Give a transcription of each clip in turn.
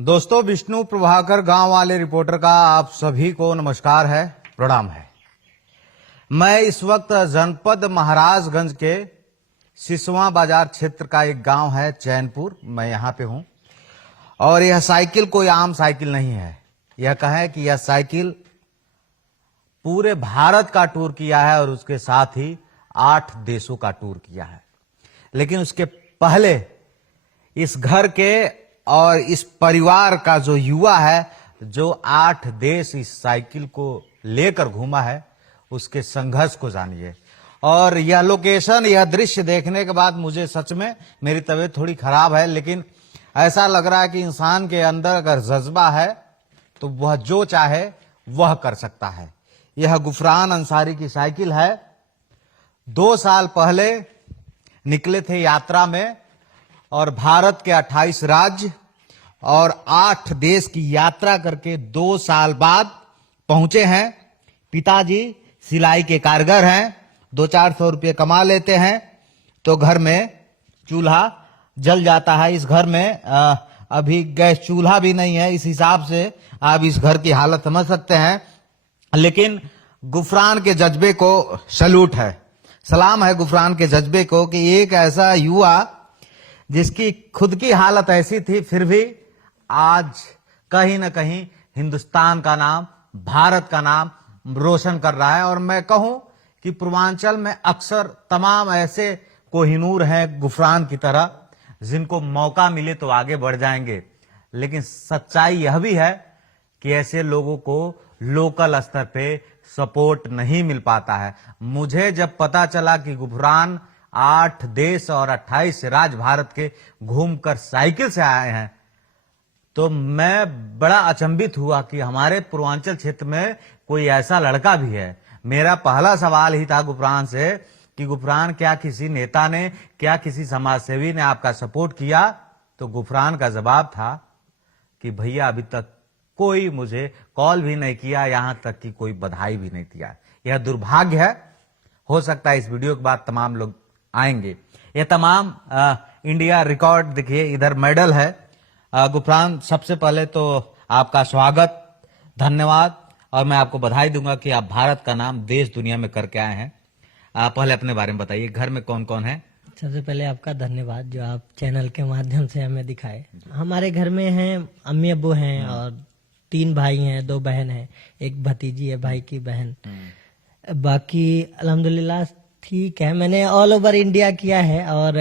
दोस्तों, विष्णु प्रभाकर गांव वाले रिपोर्टर का आप सभी को नमस्कार है, प्रणाम है। मैं इस वक्त जनपद महाराजगंज के सिसवा बाजार क्षेत्र का एक गांव है चैनपुर, मैं यहाँ पे हूँ। और यह साइकिल कोई आम साइकिल नहीं है। यह कहें कि यह साइकिल पूरे भारत का टूर किया है और उसके साथ ही 8 देशों का टूर किया है। लेकिन उसके पहले इस घर के और इस परिवार का जो युवा है, जो 8 देश इस साइकिल को लेकर घूमा है, उसके संघर्ष को जानिए। और यह लोकेशन, यह दृश्य देखने के बाद मुझे सच में मेरी तबीयत थोड़ी खराब है, लेकिन ऐसा लग रहा है कि इंसान के अंदर अगर जज्बा है तो वह जो चाहे वह कर सकता है। यह गुफरान अंसारी की साइकिल है। 2 साल पहले निकले थे यात्रा में और भारत के 28 राज्य और 8 देश की यात्रा करके 2 साल बाद पहुंचे हैं। पिताजी सिलाई के कारीगर हैं, 200-400 रुपये कमा लेते हैं तो घर में चूल्हा जल जाता है। इस घर में अभी गैस चूल्हा भी नहीं है, इस हिसाब से आप इस घर की हालत समझ सकते हैं। लेकिन गुफरान के जज्बे को सैल्यूट है, सलाम है गुफरान के जज्बे को कि एक ऐसा युवा जिसकी खुद की हालत ऐसी थी, फिर भी आज कहीं ना कहीं हिंदुस्तान का नाम, भारत का नाम रोशन कर रहा है। और मैं कहूं कि पूर्वांचल में अक्सर तमाम ऐसे कोहिनूर हैं गुफरान की तरह, जिनको मौका मिले तो आगे बढ़ जाएंगे। लेकिन सच्चाई यह भी है कि ऐसे लोगों को लोकल स्तर पे सपोर्ट नहीं मिल पाता है। मुझे जब पता चला कि गुफरान 8 देश और 28 राज्य भारत के घूमकर साइकिल से आए हैं, तो मैं बड़ा अचंभित हुआ कि हमारे पूर्वांचल क्षेत्र में कोई ऐसा लड़का भी है। मेरा पहला सवाल ही था गुफरान से कि गुफरान, क्या किसी नेता ने, क्या किसी समाजसेवी ने आपका सपोर्ट किया? तो गुफरान का जवाब था कि भैया अभी तक कोई मुझे कॉल भी नहीं किया, यहां तक कि कोई बधाई भी नहीं दिया। यह दुर्भाग्य है। हो सकता है इस वीडियो के बाद तमाम लोग आएंगे। यह तमाम इंडिया रिकॉर्ड देखिए, इधर मेडल है। गुफरान, सबसे पहले तो आपका स्वागत, धन्यवाद, और मैं आपको बधाई दूंगा कि आप भारत का नाम देश दुनिया में करके आए हैं। पहले अपने बारे में बताइए, घर में कौन कौन है? सबसे पहले आपका धन्यवाद जो आप चैनल के माध्यम से हमें दिखाए। हमारे घर में हैं अम्मी अब्बू हैं और 3 भाई हैं, 2 बहन हैं, एक भतीजी है भाई की बहन। बाकी अल्हम्दुलिल्लाह ठीक है। मैंने ऑल ओवर इंडिया किया है और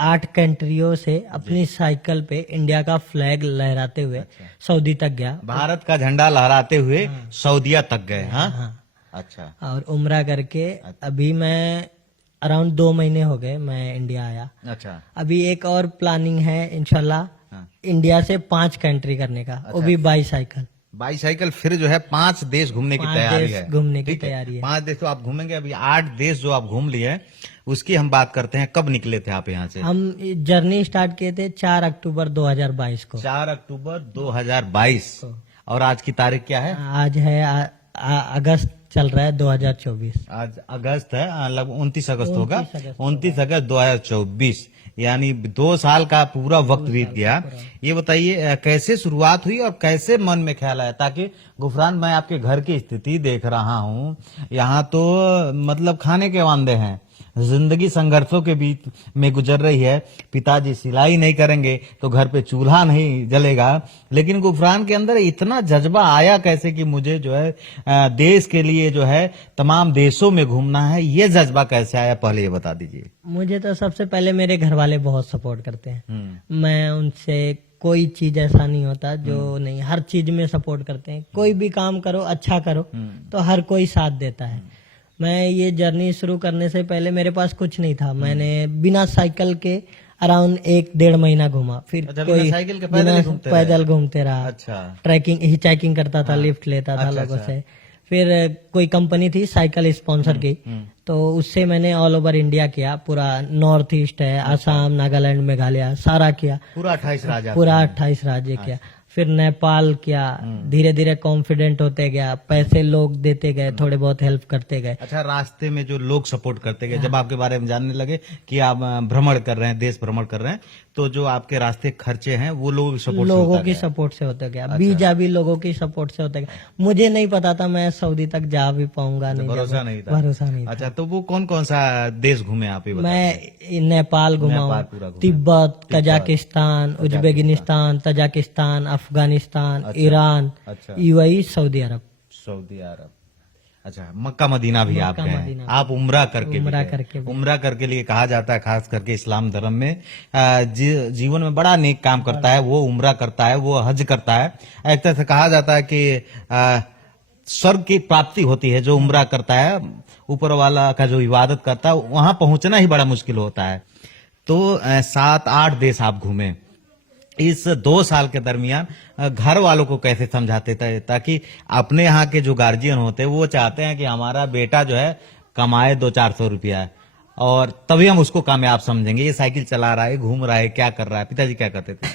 8 कंट्रियों से अपनी साइकिल पे इंडिया का फ्लैग लहराते हुए सऊदी तक गया। भारत का झंडा लहराते हुए सऊदिया तक गए? हाँ। अच्छा। और उम्रा करके अभी मैं अराउंड 2 महीने हो गए मैं इंडिया आया। अच्छा। अभी एक और प्लानिंग है इंशाल्लाह, इंडिया से 5 कंट्री करने का, वो भी बाईसाइकिल। फिर जो है 5 देश घूमने की तैयारी है। घूमने की तैयारी है। 5 देश तो आप घूमेंगे। अभी 8 देश जो आप घूम लिए, उसकी हम बात करते हैं। कब निकले थे आप यहाँ से? हम जर्नी स्टार्ट किए थे 4 अक्टूबर 2022 को। 4 अक्टूबर 2022। और आज की तारीख क्या है? आज है अगस्त चल रहा है 2024। आज अगस्त है, लगभग 29 अगस्त होगा। 29 अगस्त 2024, यानी 2 साल का पूरा वक्त बीत गया। ये बताइए कैसे शुरुआत हुई और कैसे मन में ख्याल आया? ताकि गुफरान, मैं आपके घर की स्थिति देख रहा हूँ, यहाँ तो मतलब खाने के वांदे हैं, जिंदगी संघर्षों के बीच में गुजर रही है। पिताजी सिलाई नहीं करेंगे तो घर पे चूल्हा नहीं जलेगा। लेकिन गुफरान के अंदर इतना जज्बा आया कैसे कि मुझे जो है देश के लिए जो है तमाम देशों में घूमना है? ये जज्बा कैसे आया, पहले ये बता दीजिए। मुझे तो सबसे पहले मेरे घर वाले बहुत सपोर्ट करते हैं। मैं उनसे कोई चीज ऐसा नहीं होता जो नहीं, हर चीज में सपोर्ट करते हैं। कोई भी काम करो, अच्छा करो, तो हर कोई साथ देता है। मैं ये जर्नी शुरू करने से पहले मेरे पास कुछ नहीं था। मैंने बिना साइकिल के अराउंड 1-1.5 महीना घूमा। फिर कोई साइकिल के पैदल घूमते रहा। अच्छा। ट्रैकिंग, हिचहाइकिंग करता था, लिफ्ट लेता था लोगों से। फिर कोई कंपनी थी साइकिल स्पॉन्सर की, तो उससे मैंने ऑल ओवर इंडिया किया। पूरा नॉर्थ ईस्ट है, आसाम, नागालैंड, मेघालय, सारा किया। पूरा 28 राज्य? पूरा 28 राज्य किया। फिर नेपाल किया, धीरे धीरे कॉन्फिडेंट होते गया, पैसे लोग देते गए, थोड़े बहुत हेल्प करते गए। अच्छा, रास्ते में जो लोग सपोर्ट करते गए, जब आपके बारे में जानने लगे कि आप भ्रमण कर रहे हैं, देश भ्रमण कर रहे हैं, तो जो आपके रास्ते खर्चे हैं वो लोग सपोर्ट लोगों की सपोर्ट से होते गया। वीजा भी लोगों की सपोर्ट से होते गया। मुझे नहीं पता था मैं सऊदी तक जा भी पाऊंगा, नहीं भरोसा नहीं था। भरोसा नहीं था। अच्छा, तो वो कौन कौन सा देश घूमे आप? मैं नेपाल घुमा हूँ, पूरा घूमे। Tibet, Kazakhstan, Uzbekistan, Tajikistan, Afghanistan, Iran, अच्छा, यूएई, सऊदी अरब। सऊदी अरब। अच्छा, मक्का मदीना भी आप गए हैं। मदीना। आप उम्रा करके भी उम्रा गए। करके भी। उम्रा करके लिए कहा जाता है, खास करके इस्लाम धर्म में जीवन में बड़ा नेक काम करता है वो उम्रा करता है, वो हज करता है। एक तरह से कहा जाता है कि स्वर्ग की प्राप्ति होती है जो उम्रा करता है, ऊपर वाला का जो इबादत करता है, वहां पहुंचना ही बड़ा मुश्किल होता है। तो 7-8 देश आप घूमे। इस 2 साल के दरमियान घर वालों को कैसे समझाते थे, ताकि अपने यहाँ के जो गार्जियन होते हैं वो चाहते हैं कि हमारा बेटा जो है कमाए 200-400 रुपया और तभी हम उसको कामयाब समझेंगे। ये साइकिल चला रहा है, घूम रहा है, क्या कर रहा है? पिताजी क्या करते थे?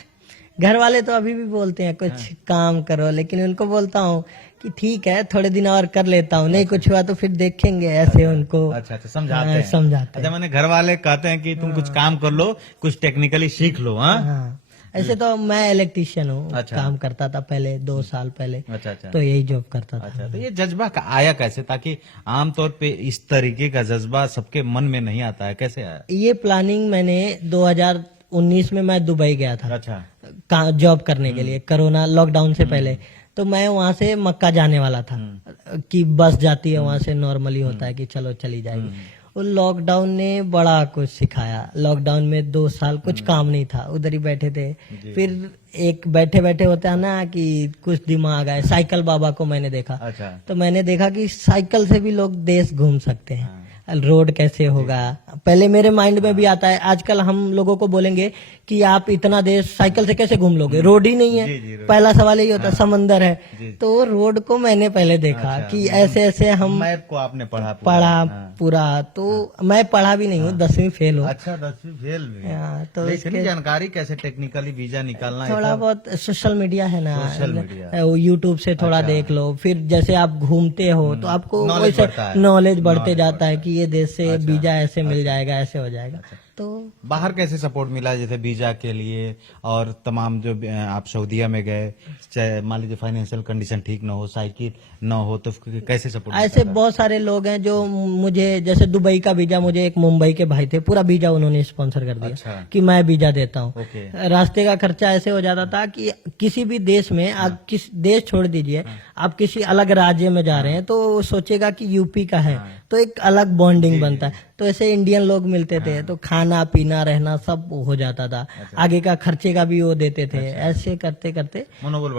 घर वाले तो अभी भी बोलते हैं कुछ काम करो, लेकिन उनको बोलता हूँ कि ठीक है थोड़े दिन और कर लेता हूँ, नहीं कुछ हुआ तो फिर देखेंगे, ऐसे उनको अच्छा, समझाते हैं। समझाते हैं। अच्छा, मैंने घर वाले कहते हैं कि तुम कुछ काम कर लो, कुछ टेक्निकली सीख लो। हाँ, ऐसे तो मैं इलेक्ट्रीशियन हूँ। अच्छा। काम करता था पहले 2 साल पहले। अच्छा, तो यही जॉब करता था। अच्छा, तो ये जज्बा आया कैसे? ताकि आमतौर पे इस तरीके का जज्बा सबके मन में नहीं आता है, कैसे आया? ये प्लानिंग मैंने 2019 में मैं दुबई गया था अच्छा, जॉब करने के लिए, कोरोना लॉकडाउन से पहले। तो मैं वहां से मक्का जाने वाला था कि बस जाती है वहां से, नॉर्मली होता है कि चलो चली जाएगी। उन लॉकडाउन ने बड़ा कुछ सिखाया। लॉकडाउन में 2 साल कुछ काम नहीं था, उधर ही बैठे थे। फिर एक बैठे बैठे होता है ना कि कुछ दिमाग आए, साइकिल बाबा को मैंने देखा। अच्छा, तो मैंने देखा कि साइकिल से भी लोग देश घूम सकते हैं। रोड कैसे होगा, पहले मेरे माइंड में भी आता है। आजकल हम लोगों को बोलेंगे कि आप इतना देश साइकिल से कैसे घूम लोगे, रोड ही नहीं है। पहला सवाल यही होता है, समंदर है। तो रोड को मैंने पहले देखा कि ऐसे ऐसे हम मैप को आपने पढ़ा पूरा। तो मैं पढ़ा भी नहीं हूँ, 10वीं फेल हूँ। अच्छा, 10वीं फेल भी। तो लेकिन जानकारी कैसे टेक्निकली वीजा निकालना, थोड़ा बहुत सोशल मीडिया है ना, सोशल मीडिया, यूट्यूब से थोड़ा देख लो। फिर जैसे आप घूमते हो तो आपको नॉलेज बढ़ते जाता है कि ये देश से वीजा ऐसे मिल जाएगा, ऐसे हो जाएगा। तो बाहर कैसे सपोर्ट मिला, जैसे वीजा के लिए और तमाम जो आप सऊदीया में गए, चाहे मान लीजिए फाइनेंशियल कंडीशन ठीक ना हो, साइकिल ना हो, तो कैसे सपोर्ट? ऐसे बहुत सारे लोग हैं जो मुझे, जैसे दुबई का वीजा मुझे एक मुंबई के भाई थे, पूरा वीजा उन्होंने स्पॉन्सर कर दिया। अच्छा। कि मैं वीजा देता हूँ। ओके। रास्ते का खर्चा ऐसे हो जाता था कि किसी भी देश में आप किस देश छोड़ दीजिए, आप किसी अलग राज्य में जा रहे हैं तो वो सोचेगा कि यूपी का है, तो एक अलग बॉन्डिंग बनता है। तो ऐसे इंडियन लोग मिलते थे तो खाना पीना रहना सब हो जाता था। आगे का खर्चे का भी वो देते थे। ऐसे करते करते मनोबल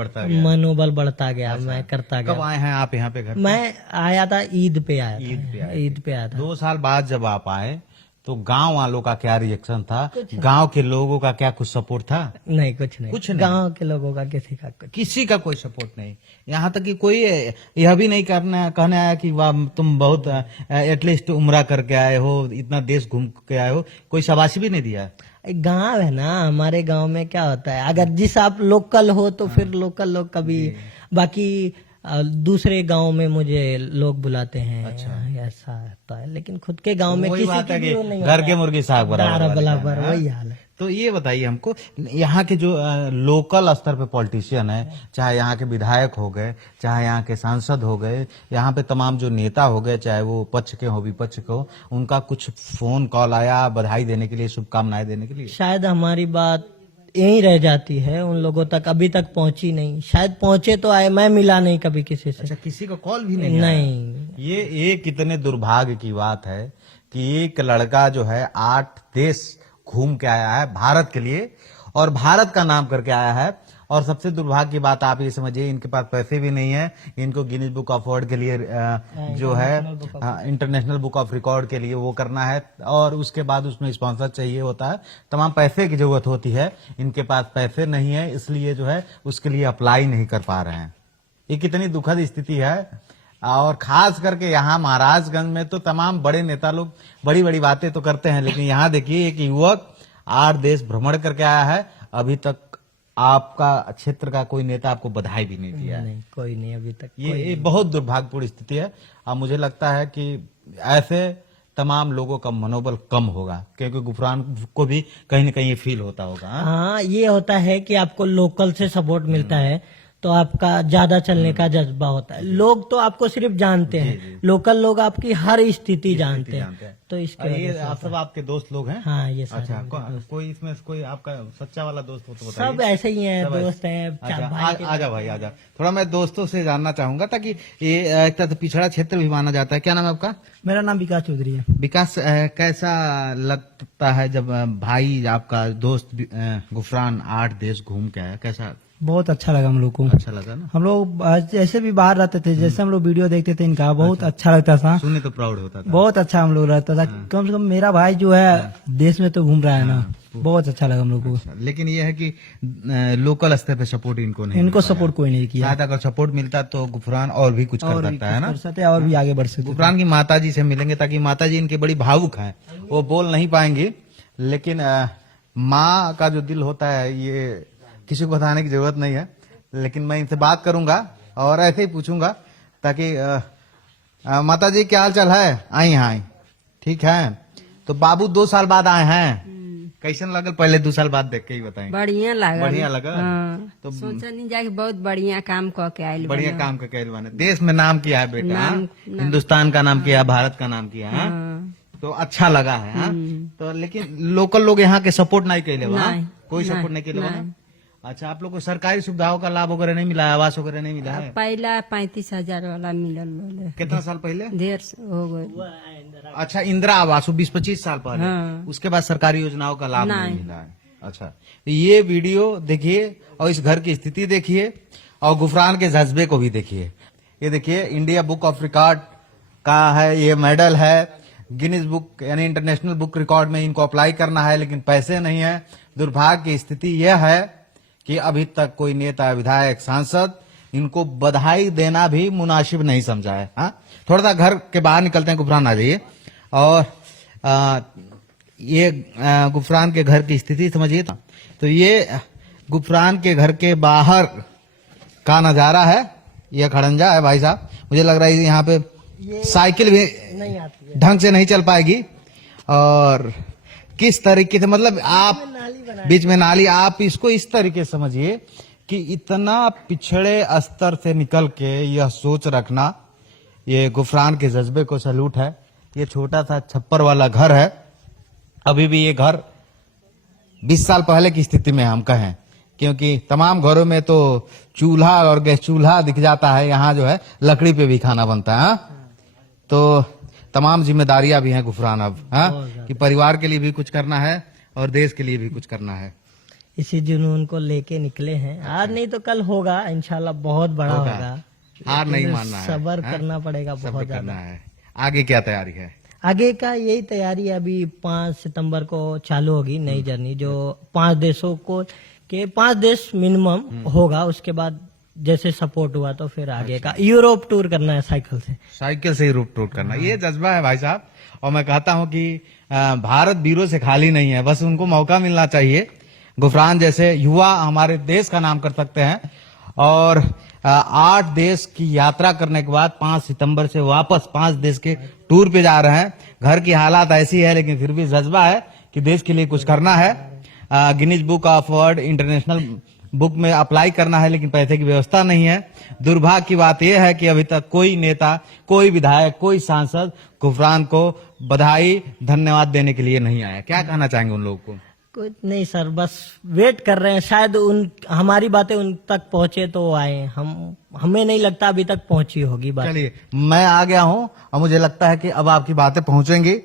बढ़ता गया। मैं करता गया। कब आए हैं आप यहाँ पे घर? मैं आया था ईद पे आया था। 2 साल बाद जब आप आए तो गांव वालों का क्या रिएक्शन था? गांव के लोगों का क्या कुछ सपोर्ट था? नहीं, कुछ नहीं। गांव के लोगों का किसी का कोई सपोर्ट नहीं। यहाँ तक कि कोई यह भी नहीं कहने आया कि वाह तुम बहुत एटलीस्ट उम्रा करके आए हो, इतना देश घूम के आए हो, कोई शाबाशी भी नहीं दिया? गांव है ना, हमारे गांव में क्या होता है, अगर जिस आप लोकल हो तो फिर लोकल लोग कभी, बाकी दूसरे गांव में मुझे लोग बुलाते हैं। अच्छा। ऐसा होता है, लेकिन खुद के गांव में किसी की भी नहीं, घर के मुर्गी साग बराबर वही हाल है। तो ये बताइए हमको, यहाँ के जो लोकल स्तर पे पॉलिटिशियन है, चाहे यहाँ के विधायक हो गए, चाहे यहाँ के सांसद हो गए, यहाँ पे तमाम जो नेता हो गए, चाहे वो पक्ष के हो विपक्ष के हो, उनका कुछ फोन कॉल आया बधाई देने के लिए, शुभकामनाएं देने के लिए? शायद हमारी बात यही रह जाती है, उन लोगों तक अभी तक पहुंची नहीं। शायद पहुंचे तो आए, मैं मिला नहीं कभी किसी से। अच्छा, किसी का कॉल भी नहीं? नहीं। ये कितने दुर्भाग्य की बात है कि एक लड़का जो है 8 देश घूम के आया है भारत के लिए, और भारत का नाम करके आया है। और सबसे दुर्भाग्य की बात आप ये समझिए, इनके पास पैसे भी नहीं है, इनको गिनीज बुक ऑफ वर्ल्ड के लिए जो है इंटरनेशनल बुक ऑफ रिकॉर्ड के लिए वो करना है, और उसके बाद उसमें स्पॉन्सर चाहिए होता है, तमाम पैसे की जरूरत होती है। इनके पास पैसे नहीं है, इसलिए जो है उसके लिए अप्लाई नहीं कर पा रहे हैं। ये कितनी दुखद स्थिति है। और खास करके यहाँ महाराजगंज में तो तमाम बड़े नेता लोग बड़ी बड़ी बातें तो करते हैं, लेकिन यहाँ देखिए एक युवक 8 देश भ्रमण करके आया है, अभी तक आपका क्षेत्र का कोई नेता आपको बधाई भी नहीं दिया है। नहीं, कोई नहीं अभी तक। ये बहुत दुर्भाग्यपूर्ण स्थिति है। अब मुझे लगता है कि ऐसे तमाम लोगों का मनोबल कम होगा, क्योंकि गुफरान को भी कहीं न कहीं ये फील होता होगा। हाँ? हाँ, ये होता है कि आपको लोकल से सपोर्ट मिलता है तो आपका ज्यादा चलने का जज्बा होता है। लोग तो आपको सिर्फ जानते हैं, लोकल लोग आपकी हर स्थिति जानते हैं, तो इसके ये वजह से आप सब आपके दोस्त लोग हैं? हाँ, ये सारे अच्छा, मेरे दोस्त। कोई इसमें कोई आपका सच्चा वाला दोस्त हो तो बताइए। सब ऐसे ही हैं, सब ऐसे- दोस्त हैं, अच्छा, चार भाई के। आजा भाई आजा। थोड़ा मैं दोस्तों से जानना चाहूंगा, ताकि ये एक तरह से पिछड़ा क्षेत्र भी माना जाता है। क्या नाम है आपका? मेरा नाम विकास चौधरी है। विकास, कैसा लगता है जब भाई आपका दोस्त गुफरान 8 देश घूम के आया? कैसा? बहुत अच्छा लगा हम लोग को। अच्छा लगा ना? हम लोग जैसे भी बाहर रहते थे, जैसे हम लोग वीडियो देखते थे इनका, बहुत अच्छा लगता था। सुनने तो प्राउड होता था। बहुत अच्छा हम लोग रहता था। कम से कम मेरा भाई जो है देश में तो घूम रहा है ना, बहुत अच्छा लगा हम लोग को। लेकिन ये है कि लोकल स्तर पे सपोर्ट इनको नहीं इनको मिल पाया। सपोर्ट कोई नहीं किया। शायद अगर सपोर्ट मिलता तो गुफरान और भी कुछ कर और भी सकता है ना। कर सकते हैं और भी आगे बढ़ सकते हैं। गुफरान की माता जी से मिलेंगे, ताकि माता जी इनके बड़ी भावुक हैं, वो बोल नहीं पाएंगी, लेकिन माँ का जो दिल होता है ये किसी को बताने की जरूरत नहीं है। लेकिन मैं इनसे बात करूंगा और ऐसे ही पूछूंगा, ताकि माता जी क्या हाल चाल है? आई हैं, आई ठीक है। तो बाबू 2 साल बाद आए हैं, कैसन लगल? पहले 2 साल बाद देख के ही बताएं। बढ़िया लगा। बढ़िया लगा? हाँ। तो सोचनी जाके बहुत बढ़िया काम कह के आयल। बढ़िया काम का कहल बने, देश में नाम किया है बेटा, हाँ? नाम- हिंदुस्तान का नाम किया, भारत का नाम किया, हाँ? हाँ। तो अच्छा लगा है, हाँ? तो लेकिन लोकल लोग यहाँ के सपोर्ट नहीं कैले, नहीं, कोई नहीं, सपोर्ट नहीं कैले। नहीं। अच्छा, आप लोग को सरकारी सुविधाओं का लाभ वगैरह नहीं मिला, आवास वगैरह नहीं मिला है? पहला 35,000 वाला मिलल रहे। कितना साल पहले? ढेर हो गए। अच्छा, इंदिरा आवास 20-25 साल पहले। हाँ। उसके बाद सरकारी योजनाओं का लाभ नहीं नहीं। मिला है। अच्छा, ये वीडियो देखिए और इस घर की स्थिति देखिए और गुफरान के जज्बे को भी देखिए। ये देखिए, इंडिया बुक ऑफ रिकॉर्ड का है ये मेडल है, गिनीज बुक यानी इंटरनेशनल बुक रिकॉर्ड में इनको अप्लाई करना है, लेकिन पैसे नहीं है। दुर्भाग्य की स्थिति यह है कि अभी तक कोई नेता, विधायक, सांसद इनको बधाई देना भी मुनासिब नहीं समझा है। हाँ, थोड़ा सा घर के बाहर निकलते हैं, गुफरान आ जाइए और ये गुफरान के घर की स्थिति समझिए। तो ये गुफरान के घर के बाहर का नजारा है। यह खड़ंजा है भाई साहब, मुझे लग रहा है यहाँ पे साइकिल भी नहीं आती है। ढंग से नहीं चल पाएगी। और किस तरीके से, मतलब आप बीच में नाली, आप इसको इस तरीके से समझिए कि इतना पिछड़े स्तर से निकल के यह सोच रखना, ये गुफरान के जज्बे को सैल्यूट है। ये छोटा सा छप्पर वाला घर है, अभी भी ये घर 20 साल पहले की स्थिति में हम कहें, क्योंकि तमाम घरों में तो चूल्हा और गैस चूल्हा दिख जाता है, यहाँ जो है लकड़ी पे भी खाना बनता है। हाँ? तो तमाम जिम्मेदारियां भी हैं गुफरान अब, हाँ? कि परिवार के लिए भी कुछ करना है और देश के लिए भी कुछ करना है। इसी जुनून को लेके निकले हैं। आज नहीं तो कल होगा इंशाल्लाह, बहुत बड़ा होगा। हार नहीं मानना है, सब्र हाँ? करना पड़ेगा सब्र बहुत करना ज्यादा। है। आगे क्या तैयारी है? आगे का यही तैयारी है। अभी 5 सितंबर को चालू होगी नई जर्नी, जो 5 देशों को के 5 देश मिनिमम होगा। उसके बाद जैसे सपोर्ट हुआ तो फिर आगे का यूरोप टूर करना है साइकिल से। साइकिल से ही रूट टूट करना, ये जज्बा है भाई साहब। और मैं कहता हूं कि भारत वीरों से खाली नहीं है, बस उनको मौका मिलना चाहिए। गुफरान जैसे युवा हमारे देश का नाम कर सकते हैं। और 8 देश की यात्रा करने के बाद 5 सितंबर से वापस 5 देश के टूर पे जा रहे हैं। घर की हालात ऐसी है, लेकिन फिर भी जज्बा है कि देश के लिए कुछ करना है। Guinness book of world international book में अप्लाई करना है, लेकिन पैसे की व्यवस्था नहीं है। दुर्भाग्य की बात यह है कि अभी तक कोई नेता, कोई विधायक, कोई सांसद गुफरान को बधाई, धन्यवाद देने के लिए नहीं आया। क्या कहना चाहेंगे उन लोगों को? कुछ नहीं सर, बस वेट कर रहे हैं, शायद हमारी बातें उन तक पहुंचे तो आए। हमें नहीं लगता अभी तक पहुंची होगी बात। चलिए, मैं आ गया हूं और मुझे लगता है कि अब आपकी बातें पहुंचेंगी।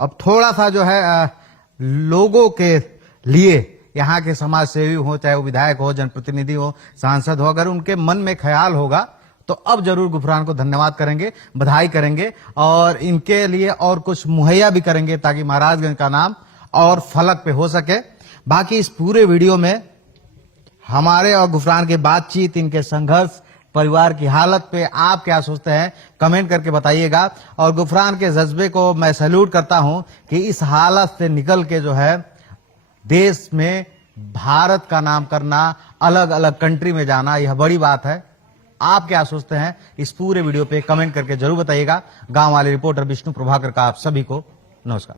अब थोड़ा सा जो है लोगों के लिए, यहाँ के समाज सेवी हो, चाहे वो विधायक हो, जनप्रतिनिधि हो, सांसद हो, अगर उनके मन में ख्याल होगा तो अब जरूर गुफरान को धन्यवाद करेंगे, बधाई करेंगे और इनके लिए और कुछ मुहैया भी करेंगे, ताकि महाराजगंज का नाम और फलक पे हो सके। बाकी इस पूरे वीडियो में हमारे और गुफरान के बातचीत, इनके संघर्ष, परिवार की हालत पे आप क्या सोचते हैं, कमेंट करके बताइएगा। और गुफरान के जज्बे को मैं सैल्यूट करता हूं कि इस हालत से निकल के जो है देश में भारत का नाम करना, अलग अलग कंट्री में जाना, यह बड़ी बात है। आप क्या सोचते हैं इस पूरे वीडियो पे कमेंट करके जरूर बताइएगा। गांव वाले रिपोर्टर विष्णु प्रभाकर का आप सभी को नमस्कार।